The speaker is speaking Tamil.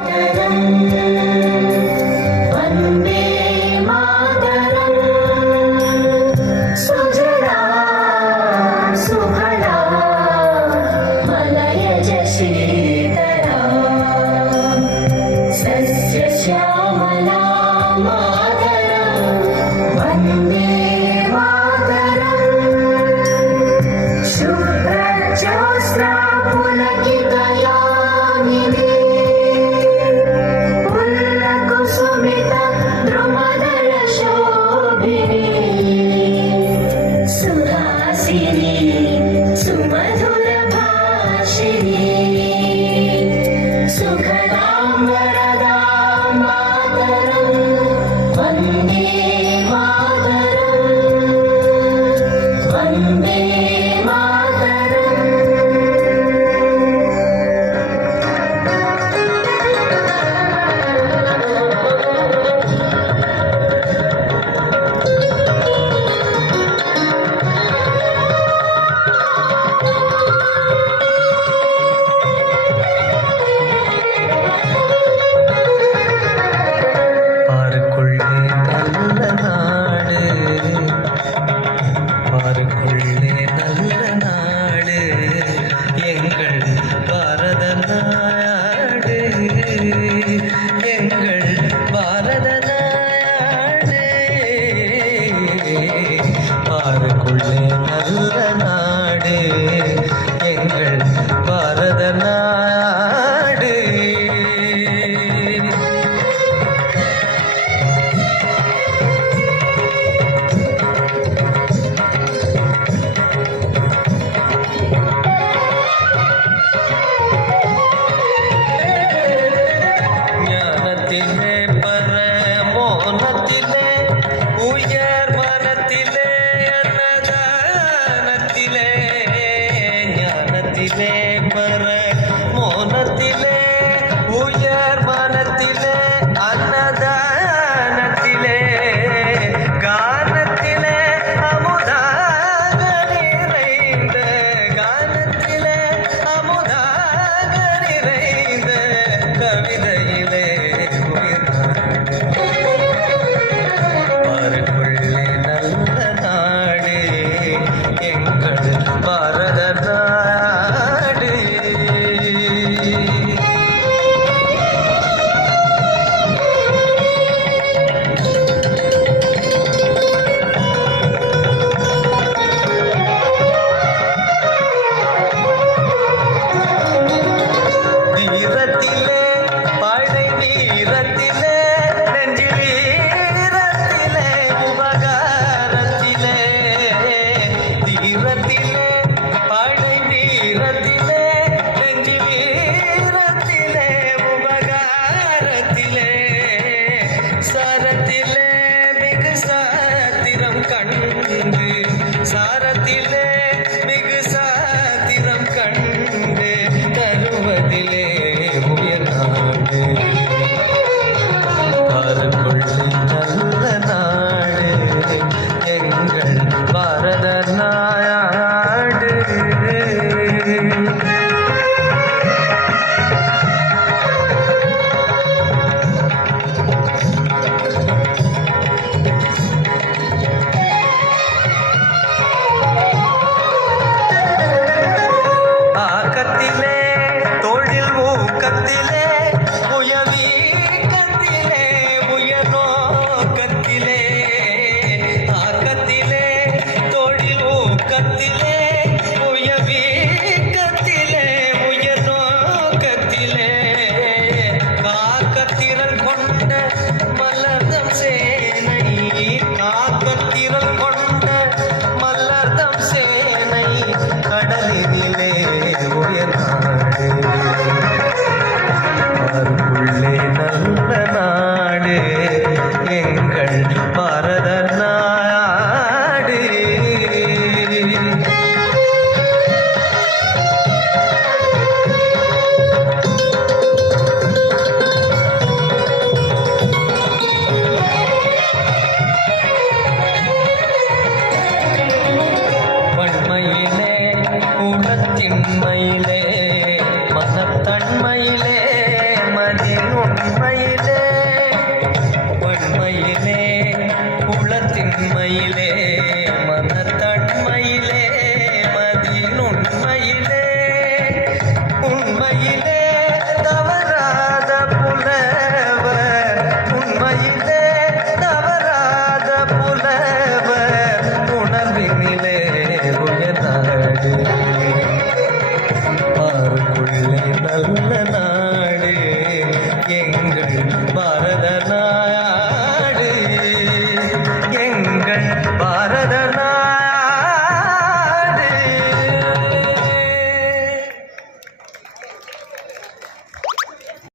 Yeah. மனத்திலே பெற மோனத்திலே दिले மயிலே குலத்தின் மயிலே மனத்தன்மையிலே மதின் உண்மையிலே வன்மையிலே குலத்தின் மயிலே